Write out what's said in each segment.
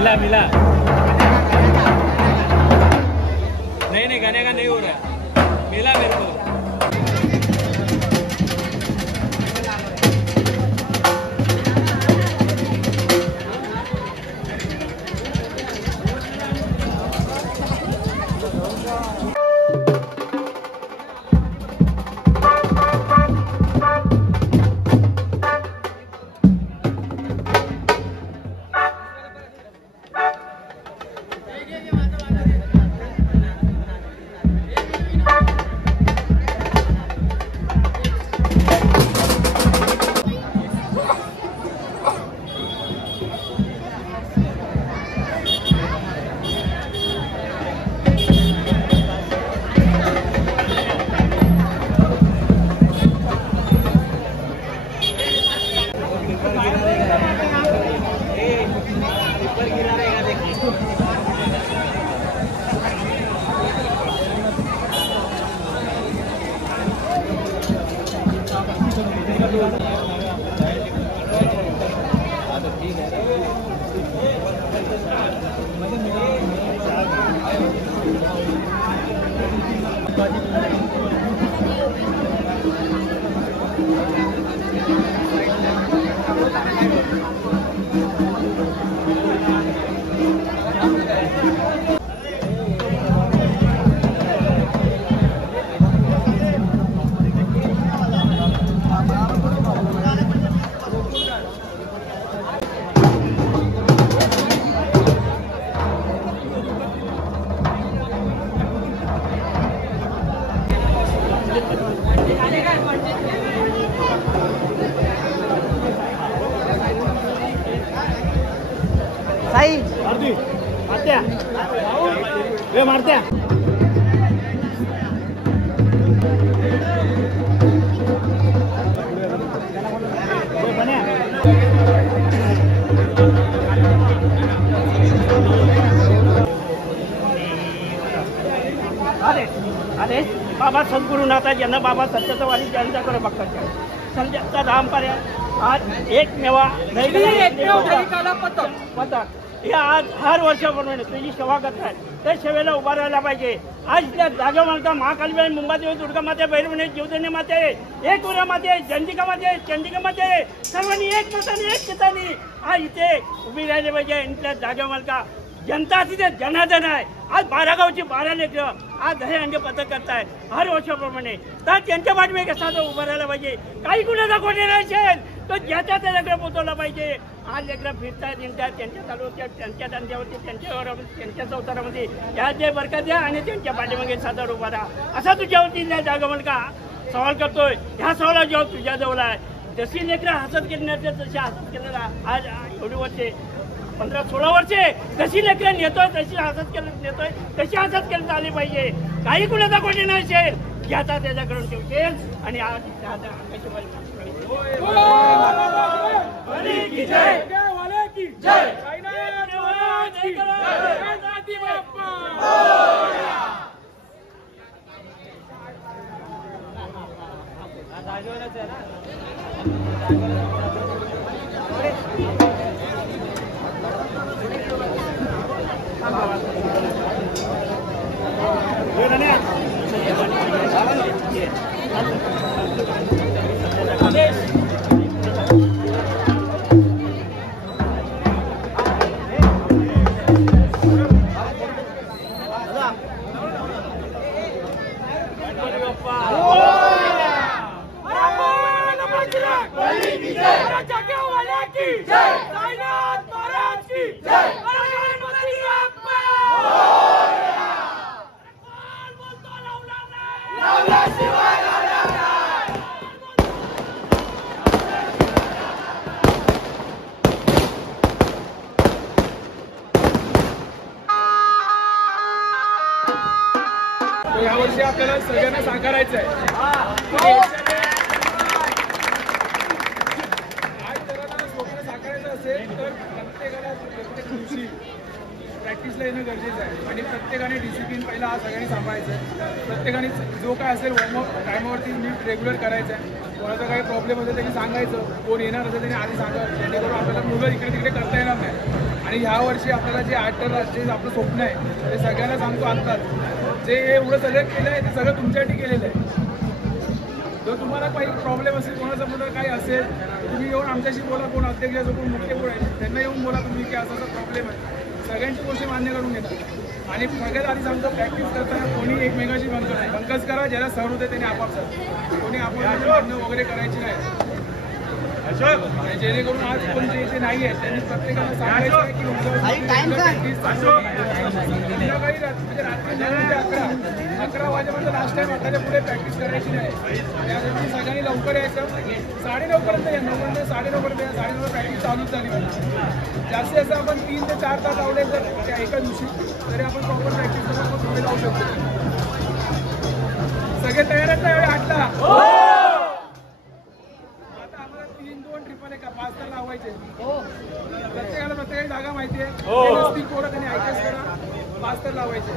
मिला मिला नहीं गाने का नहीं हो रहा है, मिला मेरे को। मारते अरे बाबा सद्गुरुनाथा ज्यांना बाबा सत्याचा वाणी ज्यांच्याकडे बघतात संध्याचा धाम पर्या आज एक मेवा पथक हे आज हर वर्षाप्रमाणे तुझी सेवा करताय त्या सेवेला उभा राहायला पाहिजे। आज त्या जागा माता महाकाली मुंबादेवी दुर्गा माते भैरवणी जीवदानी माते एक उरा माते चंडिका माते चंडिका माते सर्वांनी एक मताने एक चिताने आज इथे उभी राहिले पाहिजे। इथल्या जागा मालका जनता तिथे जनार्दन आहे। आज 12 गावची 12 लेकरं आज दही अंडे पथक करतायत हर वर्षाप्रमाणे तर त्यांच्या पाठीमागे कसा उभा राहायला पाहिजे। काही कुणाचा कोणी नसेल तो ज्याच्या त्या लेकरं पोचवला पाहिजे। आज लेकरं फिरतायत निघतात त्यांच्या तालुक्यात त्यांच्या धंद्यावरती त्यांच्या संसारामध्ये या जे बरकत द्या आणि त्यांच्या पाठीमागे सादर उभा राहा असा तुझ्यावरती जागा का सवाल करतोय। ह्या सवाला जवाब तुझ्या जवळ आहे। जशी लेकरं हसत केली तशी हसत केलेला आज एवढी वर्षे 15-16 वर्षे जशी लेकरं नेतोय तशी हसत केलं नेतोय तशी हसत केलं आली पाहिजे। काही कुणाचा कोणी नसेल ज्याचा त्याच्याकडून ठेवशेल आणि आज यावर्षी आपल्याला सगळ्यांना साकारायचं आहे। आज जरा स्वप्न साकारायचं असेल तर प्रत्येकाला प्रत्येक दिवशी प्रॅक्टिसला येणं गरजेचं आहे आणि प्रत्येकाने डिसिप्लिन पहिला हा सगळ्यांनी सांभाळायचं आहे। प्रत्येकाने जो काय असेल वॉर्मअप टायमावरती नीट रेग्युलर करायचं आहे। कोणाचा काही प्रॉब्लेम असेल त्यांनी सांगायचं, कोण येणार असेल त्यांनी आधी सांगावं जेणेकरून आपल्याला मुलं इकडे तिकडे करता येणार नाही। आणि ह्या वर्षी आपल्याला जे 8 जे आपलं स्वप्न आहे ते सगळ्यांना सांगतो आत्ताच, जे एवढं सगळं केलं आहे ते सगळं तुमच्यासाठी केलेलं आहे. जर तुम्हाला काही प्रॉब्लेम असेल, कोणाचा मोठा काही असेल, तुम्ही येऊन आमच्याशी बोला, कोण अध्यक्ष असो, कोण मुख्य कोण आहे त्यांना येऊन बोला तुम्ही की असा प्रॉब्लेम आहे. सगळ्यांची गोष्टी मान्य करून घेतात. आणि सगळ्यात आधी सांगतो, प्रॅक्टिस करताना कोणी एकमेकाची बंकस करा, ज्याला सहन होते त्याने आपापसात, कोणी आपण भांडणं वगैरे करायची नाही. आणि जेणेकरून आज कोण जे इथे नाही आहेत त्यांनी प्रत्येकाला सांगायचं आहे की संध्याकाळी म्हणजे रात्री 9 ते 11 वाजेपर्यंत लास्ट टाइम 8च्या पुढे प्रॅक्टिस करायची नाही. त्यासाठी सगळ्यांनी लवकर यायचं. 9:30 पर्यंत या, 9 साडेनऊ पर्यंत या. 9:30 प्रॅक्टिस चालूच झाली पाहिजे. जास्तीत जास्त आपण 3 ते 4 तास लावले जर त्या एका दिवशी, तरी आपण प्रॉपर प्रॅक्टिस करून पुढे लावू शकतो. सगळे तयार आहेत ना 8ला? का 5 तर लावायचे. प्रत्येकाला प्रत्येकाची जागा माहिती आहे. पोरं त्यांनी ऐकायच करा. 5 तर लावायचे.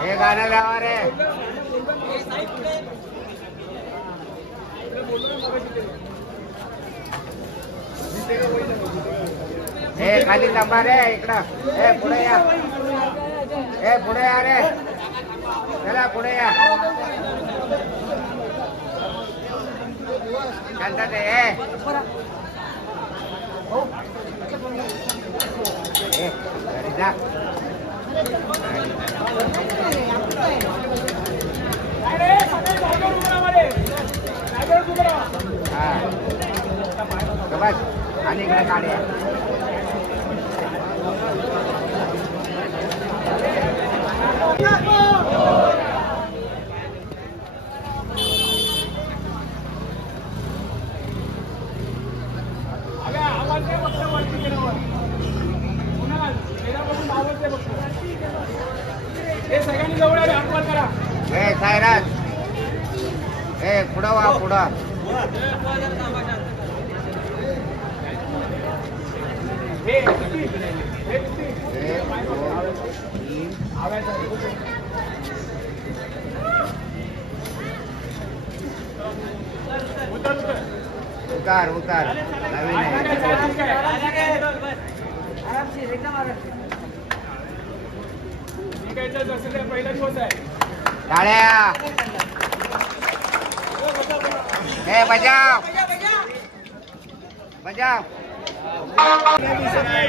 हे गाणं गावा रे. हे खाली थांबा रे, इकडं. हे पुढे या, हे पुढे या रे, चला पुढे या. शांतता हे घरी जा. बस आणि इकडे काढे. हे सगळ्यांनी जवळ आले, हातपात करा. हे सायराज ए पुढं वा पुढं. उतार उतार नवीन आहे. पहिला दिवस आहे. टाळ्या. ए बजाव बजाव. दिसत नाही.